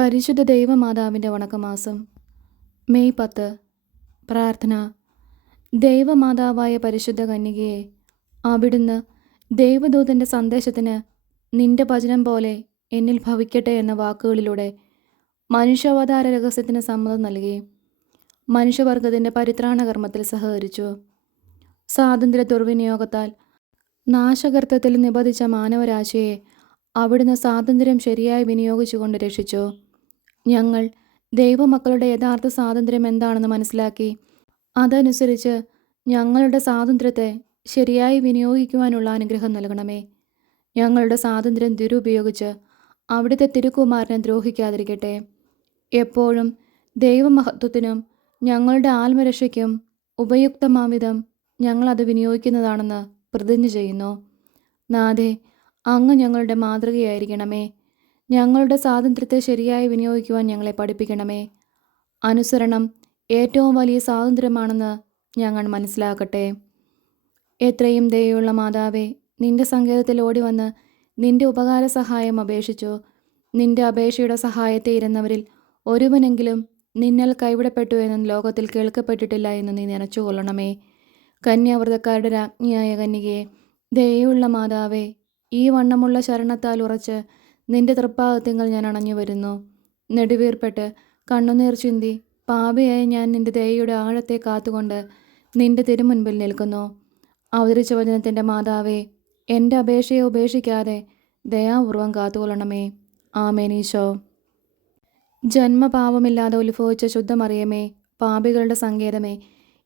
പരിശുദ്ധ ദൈവമാതാവിന്റെ വണക്കമാസം മെയ് പത്ത്. പ്രാർത്ഥന. ദൈവമാതാവായ പരിശുദ്ധ കന്യകയെ അവിടുന്ന് ദൈവദൂതന്റെ സന്ദേശത്തിന് നിന്റെ ഭജനം പോലെ എന്നിൽ ഭവിക്കട്ടെ എന്ന വാക്കുകളിലൂടെ മനുഷ്യാവതാര രഹസ്യത്തിന് സമ്മതം നൽകി. മനുഷ്യവർഗത്തിന്റെ പരിത്രാണകർമ്മത്തിൽ സഹകരിച്ചു. സ്വാതന്ത്ര്യ ദുർവിനിയോഗത്താൽ നാശകർത്തത്തിൽ നിബന്ധിച്ച മാനവരാശിയെ അവിടുന്ന് സ്വാതന്ത്ര്യം ശരിയായി വിനിയോഗിച്ചുകൊണ്ട് രക്ഷിച്ചു. ഞങ്ങൾ ദൈവമക്കളുടെ യഥാർത്ഥ സ്വാതന്ത്ര്യം എന്താണെന്ന് മനസ്സിലാക്കി. അതനുസരിച്ച് ഞങ്ങളുടെ സ്വാതന്ത്ര്യത്തെ ശരിയായി വിനിയോഗിക്കുവാനുള്ള അനുഗ്രഹം നൽകണമേ. ഞങ്ങളുടെ സ്വാതന്ത്ര്യം ദുരുപയോഗിച്ച് അവിടുത്തെ തിരുക്കുമാരനെ ദ്രോഹിക്കാതിരിക്കട്ടെ. എപ്പോഴും ദൈവമഹത്വത്തിനും ഞങ്ങളുടെ ആത്മരക്ഷയ്ക്കും ഉപയുക്തമാവിധം ഞങ്ങളത് വിനിയോഗിക്കുന്നതാണെന്ന് പ്രതിജ്ഞ ചെയ്യുന്നു. നാഥേ അങ്ങ് ഞങ്ങളുടെ മാതൃകയായിരിക്കണമേ. ഞങ്ങളുടെ സ്വാതന്ത്ര്യത്തെ ശരിയായി വിനിയോഗിക്കുവാൻ ഞങ്ങളെ പഠിപ്പിക്കണമേ. അനുസരണം ഏറ്റവും വലിയ സ്വാതന്ത്ര്യമാണെന്ന് ഞങ്ങൾ മനസ്സിലാക്കട്ടെ. എത്രയും ദയുള്ള മാതാവേ നിന്റെ സങ്കേതത്തിൽ ഓടി വന്ന് നിന്റെ ഉപകാര സഹായം അപേക്ഷിച്ചു. നിന്റെ അപേക്ഷയുടെ സഹായത്തെ ഇരുന്നവരിൽ ഒരുവനെങ്കിലും നിന്നൽ കൈവിടപ്പെട്ടു എന്ന് ലോകത്തിൽ കേൾക്കപ്പെട്ടിട്ടില്ല എന്ന് നീ നനച്ചുകൊള്ളണമേ. കന്യാവ്രതക്കാരുടെ രാജ്ഞിയായ കന്യകയെ ദയുള്ള മാതാവേ ഈ വണ്ണമുള്ള ശരണത്താൽ ഉറച്ച് നിന്റെ തൃപ്പാകത്യങ്ങൾ ഞാൻ അണഞ്ഞു വരുന്നു. നെടുവീർപ്പെട്ട് കണ്ണുനീർ ചിന്തി പാപയായി ഞാൻ നിന്റെ ദയയുടെ ആഴത്തെ കാത്തുകൊണ്ട് നിന്റെ തിരുമുൻപിൽ നിൽക്കുന്നു. അവതരിച്ച വചനത്തിന്റെ മാതാവേ എന്റെ അപേക്ഷയെ ഉപേക്ഷിക്കാതെ ദയാപൂർവം കാത്തുകൊള്ളണമേ. ആമേനീശോ ജന്മപാപമില്ലാതെ ഉത്ഭവിച്ച ശുദ്ധമറിയമേ പാപികളുടെ സങ്കേതമേ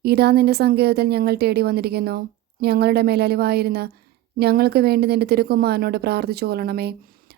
ഇതാ നിന്റെ സങ്കേതത്തിൽ ഞങ്ങൾ തേടി വന്നിരിക്കുന്നു. ഞങ്ങളുടെ മേലലിവായിരുന്ന ഞങ്ങൾക്ക് വേണ്ടി നിന്റെ തിരുക്കുമാരനോട് പ്രാർത്ഥിച്ചു കൊള്ളണമേ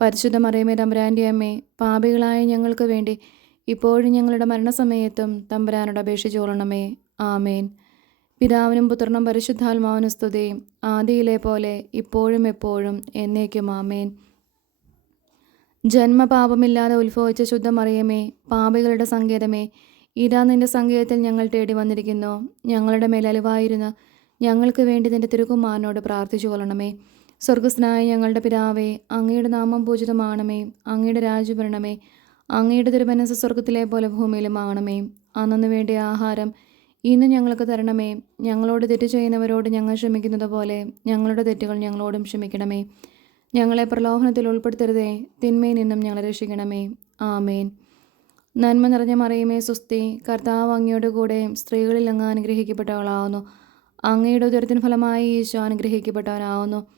പരിശുദ്ധ മറിയമേ തമ്പുരാന്റെ അമ്മേ പാപികളായ ഞങ്ങൾക്ക് വേണ്ടി ഇപ്പോഴും ഞങ്ങളുടെ മരണസമയത്തും തമ്പുരാനോട് അപേക്ഷിച്ചോളണമേ ആമേൻ. പിതാവിനും പുത്രനും പരിശുദ്ധാത്മാവിനും സ്തുതി. ആദിയിലെ പോലെ ഇപ്പോഴും എപ്പോഴും എന്നേക്കും ആമേൻ. ജന്മപാപമില്ലാതെ ഉത്ഭവിച്ച ശുദ്ധമറിയമേ പാപികളുടെ സങ്കേതമേ ഇതാ നിന്റെ സങ്കേതത്തിൽ ഞങ്ങൾ തേടി വന്നിരിക്കുന്നു. ഞങ്ങളുടെ മേൽ അലിവായിരുന്ന ഞങ്ങൾക്ക് വേണ്ടി നിന്റെ തിരുക്കുമാരനോട് പ്രാർത്ഥിച്ചു കൊള്ളണമേ സ്വർഗസ്നായ ഞങ്ങളുടെ പിതാവേ അങ്ങയുടെ നാമം പൂജിതമാണമേ അങ്ങയുടെ രാജഭരണമേ അങ്ങയുടെ തിരുമനസ് സ്വർഗത്തിലെ പോലെ ഭൂമിയിലും ആണമേ. അന്നു വേണ്ടിയ ആഹാരം ഇന്ന് ഞങ്ങൾക്ക് തരണമേ. ഞങ്ങളോട് തെറ്റ് ചെയ്യുന്നവരോട് ഞങ്ങൾ ക്ഷമിക്കുന്നത് പോലെ ഞങ്ങളുടെ തെറ്റുകൾ ഞങ്ങളോടും ക്ഷമിക്കണമേ. ഞങ്ങളെ പ്രലോഭനത്തിൽ ഉൾപ്പെടുത്തരുതേ തിന്മയിൽ നിന്നും ഞങ്ങളെ രക്ഷിക്കണമേ. ആമേൻ. നന്മ നിറഞ്ഞ മറിയുമേ സുസ്തി കർത്താവ് അങ്ങയുടെ കൂടെ സ്ത്രീകളിൽ അങ്ങ് അനുഗ്രഹിക്കപ്പെട്ടവളാവുന്നു. അങ്ങയുടെ ഉദരത്തിന് ഫലമായി ഈശോ അനുഗ്രഹിക്കപ്പെട്ടവനാവുന്നു.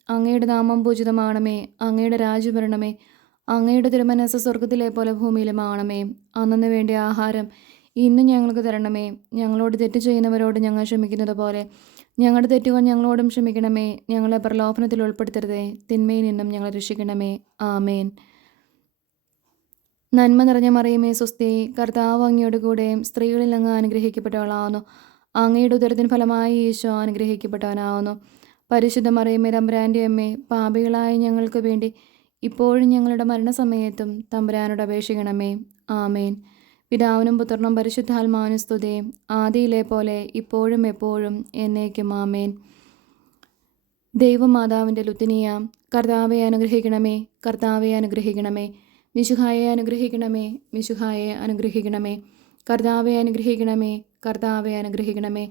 അങ്ങയുടെ നാമം പൂജിതമാണമേ അങ്ങയുടെ രാജ്യം അങ്ങയുടെ തിരുമനസ് സ്വർഗത്തിലെ പോലെ ഭൂമിയിലുമാണമേ അന്നു വേണ്ടിയ ആഹാരം ഇന്നും ഞങ്ങൾക്ക് തരണമേ. ഞങ്ങളോട് തെറ്റ് ചെയ്യുന്നവരോട് ഞങ്ങൾ ക്ഷമിക്കുന്നത് പോലെ ഞങ്ങളുടെ തെറ്റുകൾ ഞങ്ങളോടും ക്ഷമിക്കണമേ. ഞങ്ങളെ പ്രലോഭനത്തിൽ ഉൾപ്പെടുത്തരുതേ തിന്മയിൽ നിന്നും ഞങ്ങളെ രക്ഷിക്കണമേ. ആമേൻ. നന്മ നിറഞ്ഞ മറിയമേ സ്വസ്തി കർത്താവ് അങ്ങയോട് കൂടെ സ്ത്രീകളിൽ അങ്ങ് അനുഗ്രഹിക്കപ്പെട്ടവളാവുന്നു. അങ്ങയുടെ ഉദരത്തിന് ഫലമായി ഈശോ അനുഗ്രഹിക്കപ്പെട്ടവനാവുന്നു. പരിശുദ്ധ മറിയമ്മേ തമ്പുരാന്റെ അമ്മേ പാപികളായ ഞങ്ങൾക്ക് വേണ്ടി ഇപ്പോഴും ഞങ്ങളുടെ മരണസമയത്തും തമ്പുരാനോട് അപേക്ഷിക്കണമേ. ആമേൻ. പിതാവിനും പുത്രനും പരിശുദ്ധാത്മാവിനും സ്തുതേ. ആദിയിലെ പോലെ ഇപ്പോഴും എപ്പോഴും എന്നേക്കും ആമേൻ. ദൈവമാതാവിന്റെ ലുത്തിനിയ കർത്താവെ അനുഗ്രഹിക്കണമേ കർത്താവെ അനുഗ്രഹിക്കണമേ മിശുഹായെ അനുഗ്രഹിക്കണമേ മിശുഹായെ അനുഗ്രഹിക്കണമേ കർത്താവെ അനുഗ്രഹിക്കണമേ കർത്താവെ അനുഗ്രഹിക്കണമേ.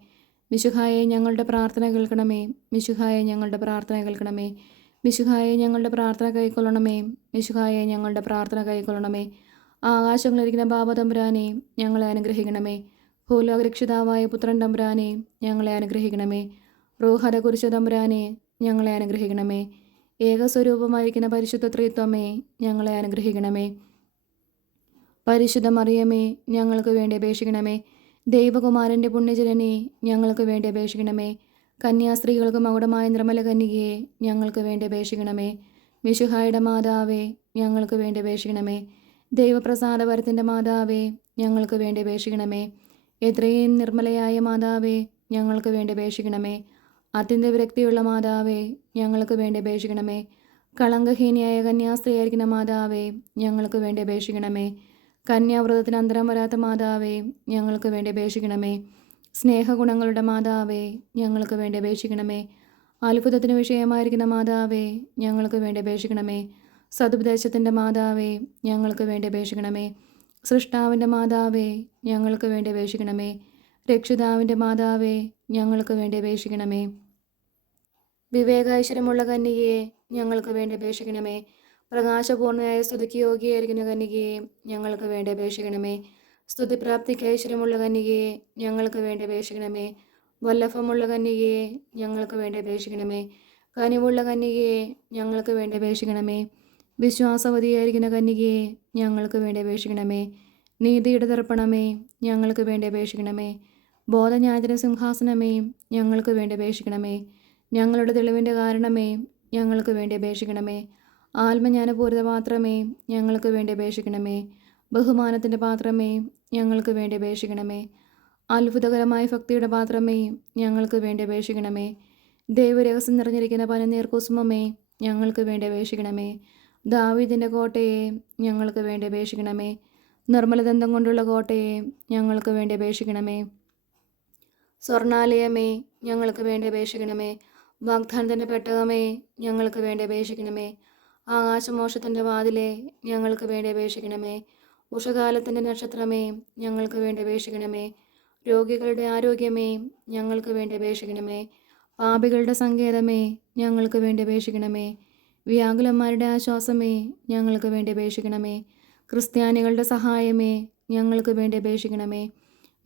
മിശുഹായെ ഞങ്ങളുടെ പ്രാർത്ഥന കേൾക്കണമേ. മിശുഹായെ ഞങ്ങളുടെ പ്രാർത്ഥന കേൾക്കണമേ. മിശുഹായെ ഞങ്ങളുടെ പ്രാർത്ഥന കൈക്കൊള്ളണമേ. മിശുഹായെ ഞങ്ങളുടെ പ്രാർത്ഥന കൈക്കൊള്ളണമേ. ആകാശങ്ങളിരിക്കുന്ന ബാബതമ്പുരാനെ ഞങ്ങളെ അനുഗ്രഹിക്കണമേ. ഭൂലോകരക്ഷിതാവായ പുത്രൻ തമ്പുരാനെ ഞങ്ങളെ അനുഗ്രഹിക്കണമേ. റോഹത കുരിശ തമ്പുരാനെ ഞങ്ങളെ അനുഗ്രഹിക്കണമേ. ഏകസ്വരൂപമായിരിക്കുന്ന പരിശുദ്ധ ത്രിത്വമേ ഞങ്ങളെ അനുഗ്രഹിക്കണമേ. പരിശുദ്ധ മറിയമേ ഞങ്ങൾക്ക് വേണ്ടി അപേക്ഷിക്കണമേ. ദൈവകുമാരന്റെ പുണ്യജനനെ ഞങ്ങൾക്ക് വേണ്ടി അപേക്ഷിക്കണമേ. കന്യാസ്ത്രീകൾക്ക് മകുടമായ നിർമ്മല കന്യകയെ ഞങ്ങൾക്ക് വേണ്ടി അപേക്ഷിക്കണമേ. വിശുഹായുടെ മാതാവേ ഞങ്ങൾക്ക് വേണ്ടി അപേക്ഷിക്കണമേ. ദൈവപ്രസാദപരത്തിന്റെ മാതാവേ ഞങ്ങൾക്ക് വേണ്ടി അപേക്ഷിക്കണമേ. എത്രയും നിർമ്മലയായ മാതാവേ ഞങ്ങൾക്ക് വേണ്ടി അപേക്ഷിക്കണമേ. അത്യന്ത വിരക്തിയുള്ള മാതാവേ ഞങ്ങൾക്ക് വേണ്ടി അപേക്ഷിക്കണമേ. കളങ്കഹീനിയായ കന്യാസ്ത്രീയായിരിക്കുന്ന മാതാവേ ഞങ്ങൾക്ക് വേണ്ടി അപേക്ഷിക്കണമേ. കന്യാവ്രതത്തിന് അന്തരം വരാത്ത മാതാവേ ഞങ്ങൾക്ക് വേണ്ടി അപേക്ഷിക്കണമേ. സ്നേഹഗുണങ്ങളുടെ മാതാവേ ഞങ്ങൾക്ക് വേണ്ടി അപേക്ഷിക്കണമേ. അത്ഭുതത്തിന് വിഷയമായിരിക്കുന്ന മാതാവേ ഞങ്ങൾക്ക് വേണ്ടി അപേക്ഷിക്കണമേ. സതുപദേശത്തിന്റെ മാതാവേ ഞങ്ങൾക്ക് വേണ്ടി അപേക്ഷിക്കണമേ. സൃഷ്ടാവിന്റെ മാതാവേ ഞങ്ങൾക്ക് വേണ്ടി അപേക്ഷിക്കണമേ. രക്ഷിതാവിന്റെ മാതാവേ ഞങ്ങൾക്ക് വേണ്ടി അപേക്ഷിക്കണമേ. വിവേകാശ്വരമുള്ള കന്യകയെ ഞങ്ങൾക്ക് വേണ്ടി അപേക്ഷിക്കണമേ. പ്രകാശപൂർണയായ സ്തുതിക്ക് യോഗ്യയായിരിക്കുന്ന കന്യകയെ ഞങ്ങൾക്ക് വേണ്ടി അപേക്ഷിക്കണമേ. സ്തുതിപ്രാപ്തിക്ക് ഐശ്വര്യമുള്ള കന്യകയെ ഞങ്ങൾക്ക് വേണ്ടി അപേക്ഷിക്കണമേ. വല്ലഭമുള്ള കന്യകയെ ഞങ്ങൾക്ക് വേണ്ടി അപേക്ഷിക്കണമേ. കനിവുള്ള കന്യകയെ ഞങ്ങൾക്ക് വേണ്ടി അപേക്ഷിക്കണമേ. വിശ്വാസവതിയായിരിക്കുന്ന കന്യകയെ ഞങ്ങൾക്ക് വേണ്ടി അപേക്ഷിക്കണമേ. നീതിയുടെ തർപ്പണമേ ഞങ്ങൾക്ക് വേണ്ടി അപേക്ഷിക്കണമേ. ബോധന്യാചന സിംഹാസനമേ ഞങ്ങൾക്ക് വേണ്ടി അപേക്ഷിക്കണമേ. ഞങ്ങളുടെ തെളിവിന്റെ കാരണമേ ഞങ്ങൾക്ക് വേണ്ടി അപേക്ഷിക്കണമേ. ആത്മജ്ഞാനപൂരിത പാത്രമേ ഞങ്ങൾക്ക് വേണ്ടി അപേക്ഷിക്കണമേ. ബഹുമാനത്തിന്റെ പാത്രമേ ഞങ്ങൾക്ക് വേണ്ടി അപേക്ഷിക്കണമേ. അത്ഭുതകരമായ ഭക്തിയുടെ പാത്രമേ ഞങ്ങൾക്ക് വേണ്ടി അപേക്ഷിക്കണമേ. ദൈവരഹസ്യം നിറഞ്ഞിരിക്കുന്ന പനനീർ കുസുമമേ ഞങ്ങൾക്ക് വേണ്ടി അപേക്ഷിക്കണമേ. ദാവീദിന്റെ കോട്ടയെ ഞങ്ങൾക്ക് വേണ്ടി അപേക്ഷിക്കണമേ. നിർമ്മലദന്തം കൊണ്ടുള്ള കോട്ടയെ ഞങ്ങൾക്ക് വേണ്ടി അപേക്ഷിക്കണമേ. സ്വർണാലയമേ ഞങ്ങൾക്ക് വേണ്ടി അപേക്ഷിക്കണമേ. വാഗ്ദാനത്തിന്റെ പെട്ടകമേ ഞങ്ങൾക്ക് വേണ്ടി അപേക്ഷിക്കണമേ. ആകാശമോഷത്തിന്റെ വാതിലെ ഞങ്ങൾക്ക് വേണ്ടി അപേക്ഷിക്കണമേ. ഉഷകാലത്തിന്റെ നക്ഷത്രമേ ഞങ്ങൾക്ക് വേണ്ടി അപേക്ഷിക്കണമേ. രോഗികളുടെ ആരോഗ്യമേ ഞങ്ങൾക്ക് വേണ്ടി അപേക്ഷിക്കണമേ. പാപികളുടെ സങ്കേതമേ ഞങ്ങൾക്ക് വേണ്ടി അപേക്ഷിക്കണമേ. വ്യാകുലന്മാരുടെ ആശ്വാസമേ ഞങ്ങൾക്ക് വേണ്ടി അപേക്ഷിക്കണമേ. ക്രിസ്ത്യാനികളുടെ സഹായമേ ഞങ്ങൾക്ക് വേണ്ടി അപേക്ഷിക്കണമേ.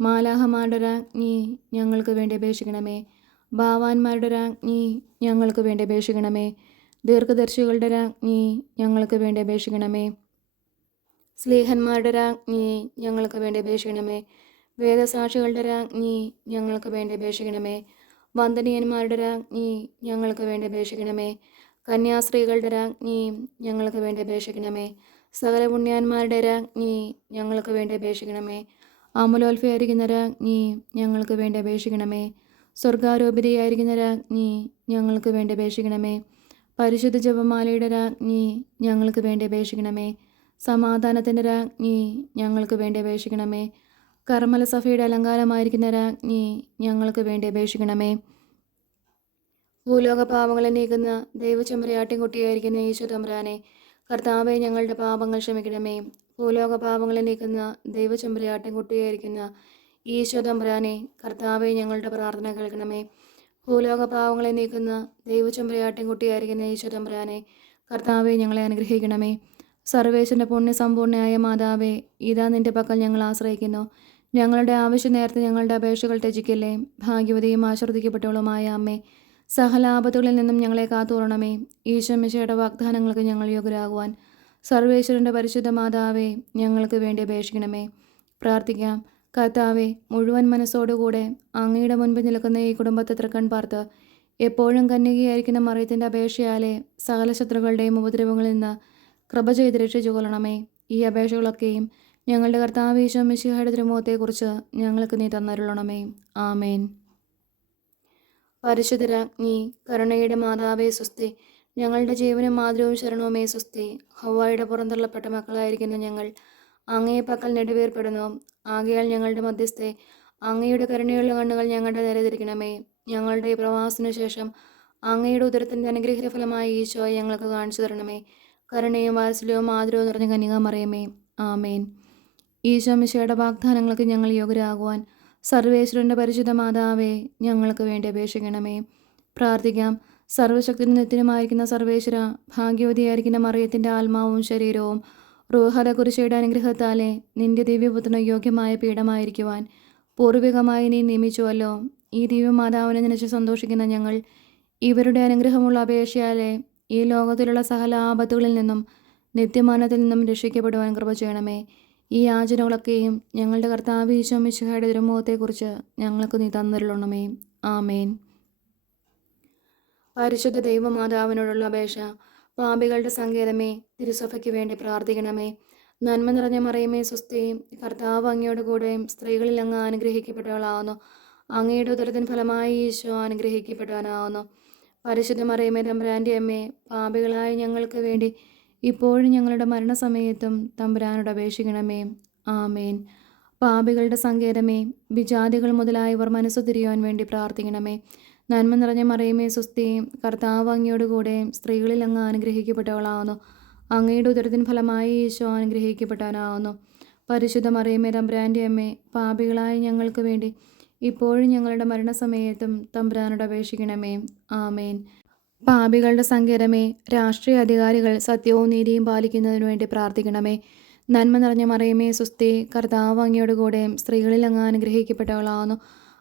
മാലാഹമാരുടെ രാജ്ഞി ഞങ്ങൾക്ക് വേണ്ടി അപേക്ഷിക്കണമേ. ഭാവാന്മാരുടെ രാജ്ഞി ഞങ്ങൾക്ക് വേണ്ടി അപേക്ഷിക്കണമേ. ദീർഘദർശികളുടെ രാജ്ഞി ഞങ്ങൾക്ക് വേണ്ടി അപേക്ഷിക്കണമേ. സ്ലീഹന്മാരുടെ രാജ്ഞി ഞങ്ങൾക്ക് വേണ്ടി അപേക്ഷിക്കണമേ. വേദസാക്ഷികളുടെ രാജ്ഞി ഞങ്ങൾക്ക് വേണ്ടി അപേക്ഷിക്കണമേ. വന്ദനീയന്മാരുടെ രാജ്ഞി ഞങ്ങൾക്ക് വേണ്ടി അപേക്ഷിക്കണമേ. കന്യാസ്ത്രീകളുടെ രാജ്ഞി ഞങ്ങൾക്ക് വേണ്ടി അപേക്ഷിക്കണമേ. സകല പുണ്യാന്മാരുടെ രാജ്ഞി ഞങ്ങൾക്ക് വേണ്ടി അപേക്ഷിക്കണമേ. അമലോൽഫയായിരിക്കുന്ന രാജ്ഞി ഞങ്ങൾക്ക് വേണ്ടി അപേക്ഷിക്കണമേ. സ്വർഗാരോപിതയായിരിക്കുന്ന രാജ്ഞി ഞങ്ങൾക്ക് വേണ്ടി അപേക്ഷിക്കണമേ. പരിശുദ്ധ ജപമാലയുടെ രാജ്ഞി ഞങ്ങൾക്ക് വേണ്ടി അപേക്ഷിക്കണമേ. സമാധാനത്തിന്റെ രാജ്ഞി ഞങ്ങൾക്ക് വേണ്ടി അപേക്ഷിക്കണമേ. കർമ്മല സഭയുടെ അലങ്കാരമായിരിക്കുന്ന രാജ്ഞി ഞങ്ങൾക്ക് വേണ്ടി അപേക്ഷിക്കണമേ. ഭൂലോക പാപങ്ങളെ നീക്കുന്ന ദൈവചെമ്പരയാട്ടിൻകുട്ടിയായിരിക്കുന്ന യേശു തമ്പ്രാനെ കർത്താവെ ഞങ്ങളുടെ പാപങ്ങൾ ക്ഷമിക്കണമേ. ഭൂലോക പാപങ്ങളെ നീക്കുന്ന ദൈവചെമ്പരയാട്ടിൻകുട്ടിയായിരിക്കുന്ന ഈശോ തമ്പ്രാനെ കർത്താവെ ഞങ്ങളുടെ പ്രാർത്ഥന കേൾക്കണമേ. ഭൂലോക പാവങ്ങളെ നീക്കുന്ന ദൈവചെമ്പരയാട്ടിൻകുട്ടിയായിരിക്കുന്ന ഈശോ തമ്പ്രാനെ കർത്താവെ ഞങ്ങളെ അനുഗ്രഹിക്കണമേ. സർവേശ്വരന്റെ പുണ്യസമ്പൂർണയായ മാതാവേ ഇതാ നിന്റെ പക്കൽ ഞങ്ങൾ ആശ്രയിക്കുന്നു. ഞങ്ങളുടെ ആവശ്യം നേരത്തെ ഞങ്ങളുടെ അപേക്ഷകൾ ത്യജിക്കല്ലേ. ഭാഗ്യവതിയും ആശ്രദിക്കപ്പെട്ടവളുമായ അമ്മേ സഹലാപത്തുകളിൽ നിന്നും ഞങ്ങളെ കാത്തുറണമേ. ഈശ്വമിശയുടെ വാഗ്ദാനങ്ങൾക്ക് ഞങ്ങൾ യോഗ്യരാകുവാൻ. സർവേശ്വരന്റെ പരിശുദ്ധ മാതാവേ ഞങ്ങൾക്ക് വേണ്ടി അപേക്ഷിക്കണമേ. പ്രാർത്ഥിക്കാം. കർത്താവെ മുഴുവൻ മനസ്സോടുകൂടെ അങ്ങയുടെ മുൻപിൽ നിൽക്കുന്ന ഈ കുടുംബത്തെ തൃക്കൺ പാർത്ത് എപ്പോഴും കന്യകയായിരിക്കുന്ന മറിയത്തിന്റെ അപേക്ഷയാലെ സകല ശത്രുക്കളുടെയും ഉപദ്രവങ്ങളിൽ നിന്ന് കൃപ ചെയ്ത് രക്ഷിച്ചു കൊള്ളണമേ. ഈ അപേക്ഷകളൊക്കെയും ഞങ്ങളുടെ കർത്താവ് ഈശോ മിശിഹയുടെ തിരുമുഖത്തെക്കുറിച്ച് ഞങ്ങൾക്ക് നീ തന്നരുളണമേ. ആമേൻ. പരിശുദ്ധരാജ്ഞി കരുണയുടെ മാതാവേ സുസ്തി ഞങ്ങളുടെ ജീവനും മാതൃവും ശരണവുമേ സുസ്തി ഹവായുടെ പുറന്തള്ളപ്പെട്ട മക്കളായിരിക്കുന്ന ഞങ്ങൾ അങ്ങയെ പക്കൽ നെടുവേർപ്പെടുന്നു. ആകയാൽ ഞങ്ങളുടെ മധ്യസ്ഥെ അങ്ങയുടെ കരുണയുള്ള കണ്ണുകൾ ഞങ്ങളുടെ നേരെ തിരിക്കണമേ ഞങ്ങളുടെ പ്രവാസത്തിനു ശേഷം അങ്ങയുടെ ഉദരത്തിന്റെ അനുഗ്രഹഫലമായ ഈശോയെ ഞങ്ങൾക്ക് കാണിച്ചു തരണമേ. കരുണയും വാത്സല്യവും ആദരവും നിറഞ്ഞ കന്യകാമറിയമേ ആമേൻ. ഈശോ മിശയുടെ വാഗ്ദാനങ്ങൾക്ക് ഞങ്ങൾ യോഗ്യരാകുവാൻ സർവേശ്വരന്റെ പരിശുദ്ധ മാതാവേ ഞങ്ങൾക്ക് വേണ്ടി അപേക്ഷിക്കണമേ. പ്രാർത്ഥിക്കാം. സർവശക്തിനും നിത്യനുമായിരിക്കുന്ന സർവേശ്വര ഭാഗ്യവതിയായിരിക്കുന്ന മറിയത്തിന്റെ ആത്മാവും ശരീരവും റൂഹത കുരിശയുടെ അനുഗ്രഹത്താലെ നിന്റെ ദിവ്യപുത്രന് യോഗ്യമായ പീഠമായിരിക്കുവാൻ പൂർവികമായി നീ നിയമിച്ചുവല്ലോ. ഈ ദിവ്യമാതാവിനെ നനച്ച് സന്തോഷിക്കുന്ന ഞങ്ങൾ ഇവരുടെ അനുഗ്രഹമുള്ള അപേക്ഷയാലെ ഈ ലോകത്തിലുള്ള സകല ആപത്തുകളിൽ നിന്നും നിത്യമാനത്തിൽ നിന്നും രക്ഷിക്കപ്പെടുവാൻ കൃപ ചെയ്യണമേ. ഈ യാചനകളൊക്കെയും ഞങ്ങളുടെ കർത്താവ് ഈശോ മിശുഹയുടെ ദുരമുഖത്തെക്കുറിച്ച് ഞങ്ങൾക്ക് നീ തന്നിരുള്ളണമേ ആമേൻ. പരിശുദ്ധ ദൈവമാതാവിനോടുള്ള അപേക്ഷ പാപികളുടെ സങ്കേതമേ തിരുസഭയ്ക്ക് വേണ്ടി പ്രാർത്ഥിക്കണമേ. നന്മ നിറഞ്ഞ മറിയമേ സ്വസ്ഥയും കർത്താവ് അങ്ങയോട് കൂടെയും സ്ത്രീകളിൽ അങ്ങ് അനുഗ്രഹിക്കപ്പെട്ടവളാവുന്നു. അങ്ങയുടെ ഉദരത്തിൻ ഫലമായി ഈശോ അനുഗ്രഹിക്കപ്പെട്ടവനാവുന്നു. പരിശുദ്ധ മറിയമേ തമ്പുരാന്റെ അമ്മേ പാപികളായ ഞങ്ങൾക്ക് വേണ്ടി ഇപ്പോഴും ഞങ്ങളുടെ മരണസമയത്തും തമ്പുരാനോട് അപേക്ഷിക്കണമേ. ആമേൻ. പാപികളുടെ സങ്കേതമേ വിജാതികൾ മുതലായവർ മനസ്സു തിരിയുവാൻ വേണ്ടി പ്രാർത്ഥിക്കണമേ. നന്മ നിറഞ്ഞ മറിയമേ സ്വസ്തിയും കർത്താവ് അങ്ങയോട് കൂടെ സ്ത്രീകളിൽ അങ്ങ് അനുഗ്രഹിക്കപ്പെട്ടവളാവുന്നു. അങ്ങയുടെ ഉദരത്തിന് ഫലമായി ഈശോ അനുഗ്രഹിക്കപ്പെട്ടവനാവുന്നു പരിശുദ്ധ മറിയമേ തമ്പ്രാന്റെ അമ്മേ പാപികളായ ഞങ്ങൾക്ക് വേണ്ടി ഇപ്പോഴും ഞങ്ങളുടെ മരണസമയത്തും തമ്പ്രാനോട് അപേക്ഷിക്കണമേ. ആമേൻ. പാപികളുടെ സങ്കേതമേ രാഷ്ട്രീയ അധികാരികൾ സത്യവും നീതിയും പാലിക്കുന്നതിനു വേണ്ടി പ്രാർത്ഥിക്കണമേ. നന്മ നിറഞ്ഞ മറിയമേ സ്വസ്തി കർത്താവ് അങ്ങയോട് കൂടെ സ്ത്രീകളിൽ അങ്ങ് അനുഗ്രഹിക്കപ്പെട്ടവളാവുന്നു.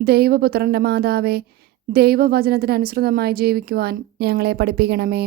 ദൈവപുത്രന്റെ മാതാവേ ദൈവവചനത്തിനനുസൃതമായി ജീവിക്കുവാൻ ഞങ്ങളെ പഠിപ്പിക്കണമേ.